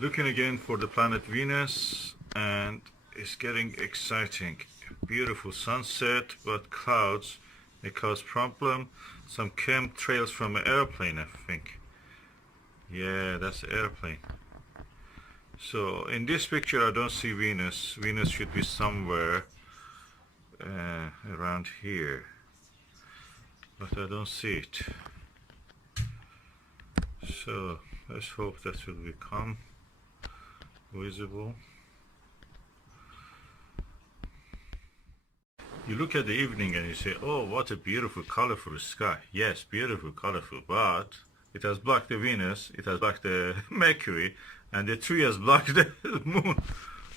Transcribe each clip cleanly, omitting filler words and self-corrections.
Looking again for the planet Venus, and it's getting exciting. Beautiful sunset, but clouds may cause problem. Some chemtrails from an airplane, I think. Yeah, that's the airplane. So in this picture I don't see Venus. Venus should be somewhere around here, but I don't see it. So let's hope that will become visible. You look at the evening and you say, oh, what a beautiful colorful sky. Yes, beautiful, colorful, but it has blocked the Venus, it has blocked the Mercury, and the tree has blocked the moon.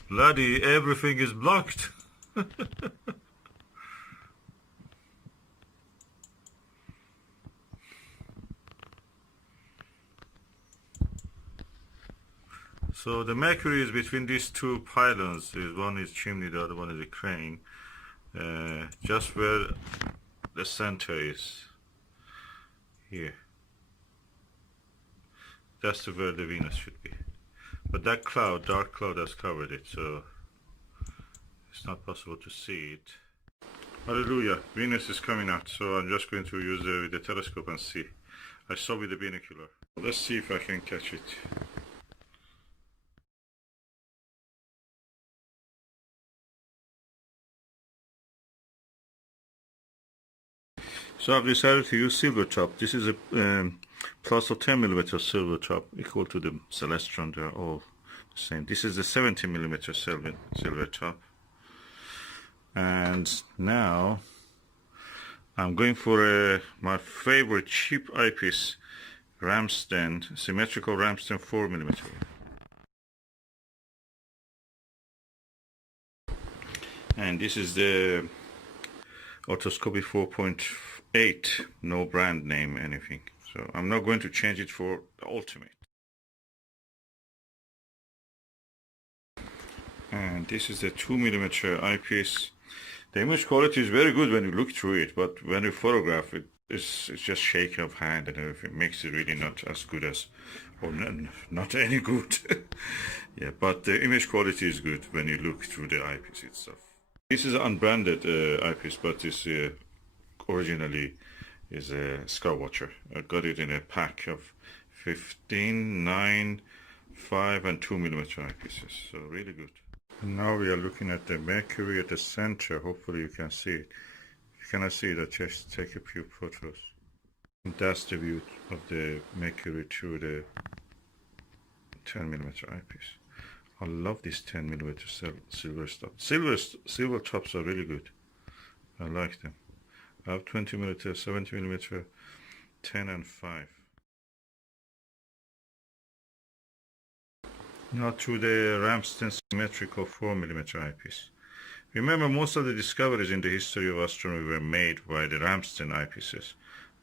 Bloody everything is blocked. So the Mercury is between these two pylons. One is chimney, the other one is a crane. Just where the center is. Here. That's where the Venus should be. But that cloud, dark cloud, has covered it, so it's not possible to see it. Hallelujah, Venus is coming out, so I'm just going to use the telescope and see. I saw with the binocular. Let's see if I can catch it. So I've decided to use Silvertop. This is a Plossl 10mm Silvertop, equal to the Celestron. They're all the same. This is the 70mm Silvertop. And now I'm going for my favorite cheap eyepiece, Ramsden, Symmetrical Ramsden 4mm. And this is the Orthoscopic 4.8, no brand name, anything. So I'm not going to change it for the ultimate. And this is the 2mm eyepiece. The image quality is very good when you look through it, but when you photograph it, it's just shaking of hand and everything. Makes it really not as good as, or not any good. Yeah, but the image quality is good when you look through the eyepiece itself. This is an unbranded eyepiece, but this originally is a Skywatcher. I got it in a pack of 15, 9, 5 and 2mm eyepieces, so really good. And now we are looking at the Mercury at the center. Hopefully you can see it. If you cannot see it, I'll just take a few photos. And that's the view of the Mercury through the 10mm eyepiece. I love this 10mm Silvertop. Silvertops are really good. I like them. I have 20mm, 70mm, 10 and 5. Now to the Ramsden Symmetrical 4mm eyepiece. Remember, most of the discoveries in the history of astronomy were made by the Ramsden eyepieces.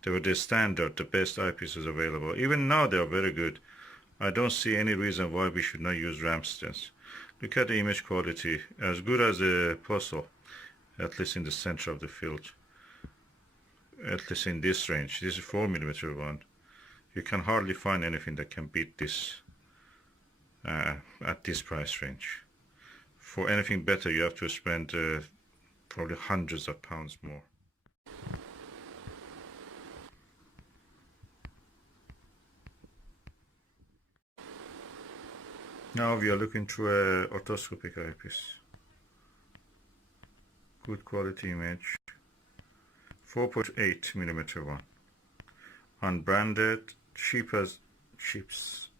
They were the standard, the best eyepieces available. Even now they are very good. I don't see any reason why we should not use Ramsdens. Look at the image quality, as good as the Plossl, at least in the center of the field. At least in this range. This is 4mm one. You can hardly find anything that can beat this at this price range. For anything better, you have to spend probably hundreds of pounds more. Now we are looking through an orthoscopic eyepiece. Good quality image. 4.8mm one. Unbranded, cheap as chips.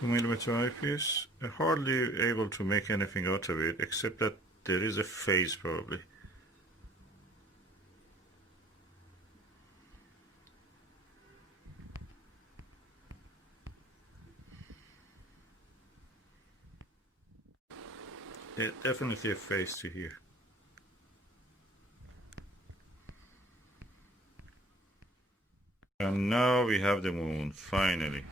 2mm eyepiece. Hardly able to make anything out of it, except that there is a phase probably. There's definitely a phase to here. And now we have the moon, finally.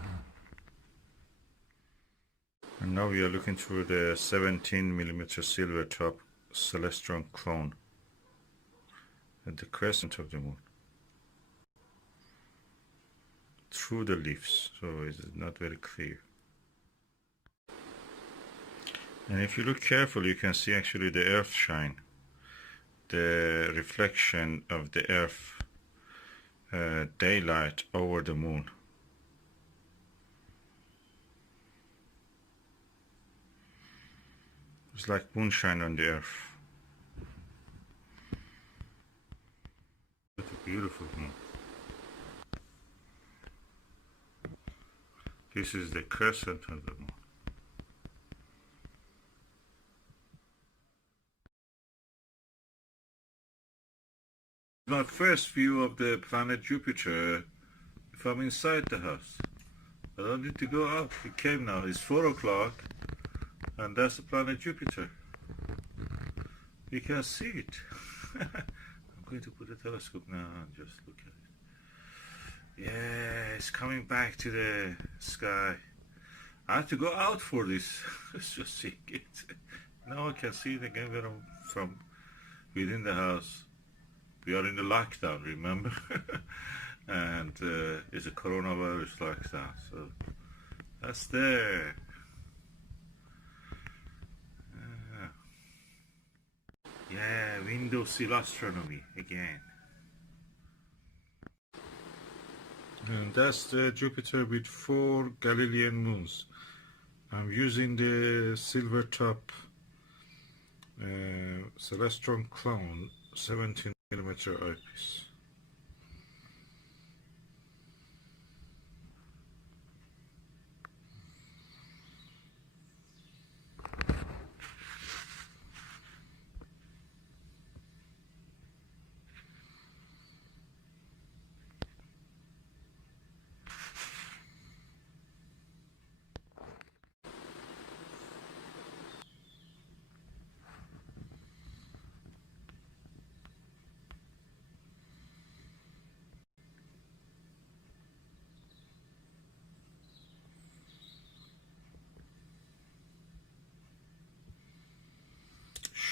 And now we are looking through the 17mm Silvertop Celestron Clone at the crescent of the moon. through the leaves, so it's not very clear. And if you look carefully, you can see actually the earth shine, the reflection of the earth daylight over the moon. It's like moonshine on the earth. What a beautiful moon. This is the crescent of the moon. My first view of the planet Jupiter if I'm inside the house. I don't need to go out. It came now. It's 4 o'clock and that's the planet Jupiter. You can see it. I'm going to put a telescope now and just look at it. Yeah, it's coming back to the sky. I have to go out for this. Let's just see it. Now I can see it again from within the house. We are in the lockdown, remember? And it's a coronavirus lockdown, so that's there. Yeah, window sill astronomy again. And that's the Jupiter with 4 Gallilean moons. I'm using the Silvertop Celestron Clone 17mm eyepiece.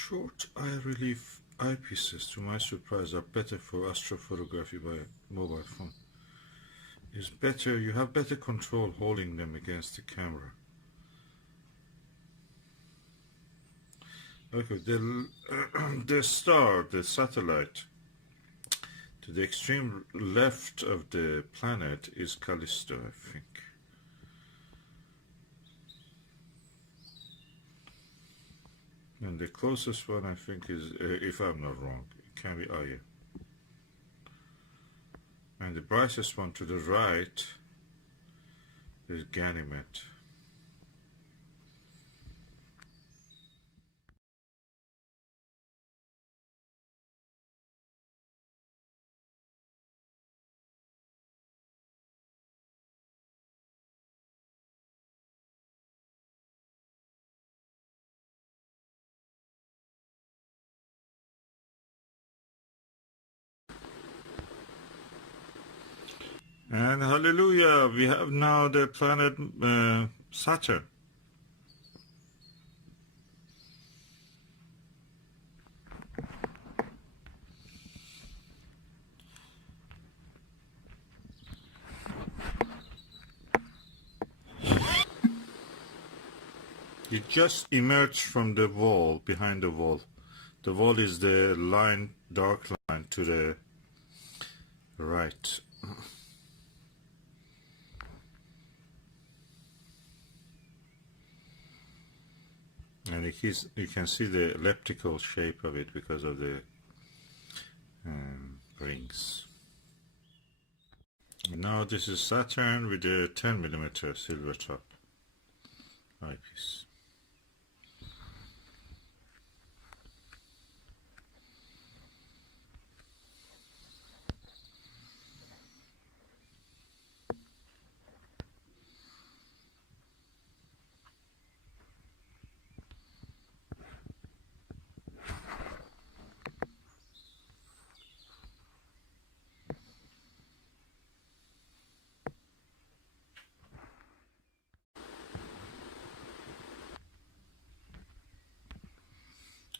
Short eye relief eyepieces, to my surprise, are better for astrophotography by mobile phone. It's better, you have better control holding them against the camera. Okay, the star, the satellite, to the extreme left of the planet is Callisto, I think. And the closest one, I think, is, if I'm not wrong, it can be Aya. And the brightest one to the right is Ganymede. And hallelujah, we have now the planet Saturn. It just emerged from the wall, behind the wall. The wall is the line, dark line to the right. And you can see the elliptical shape of it because of the rings. And now this is Saturn with a 10mm Silvertop eyepiece.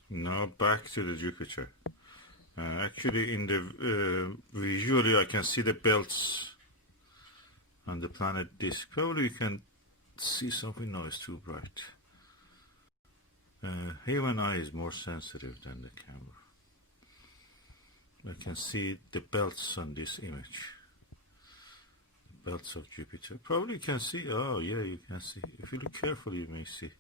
Now back to the Jupiter. Actually, in the visually, I can see the belts on the planet disk. Probably you can see something. No, it's too bright. Human eye is more sensitive than the camera. I can see the belts on this image. Belts of Jupiter. Probably you can see. Oh yeah, you can see. If you look carefully, you may see.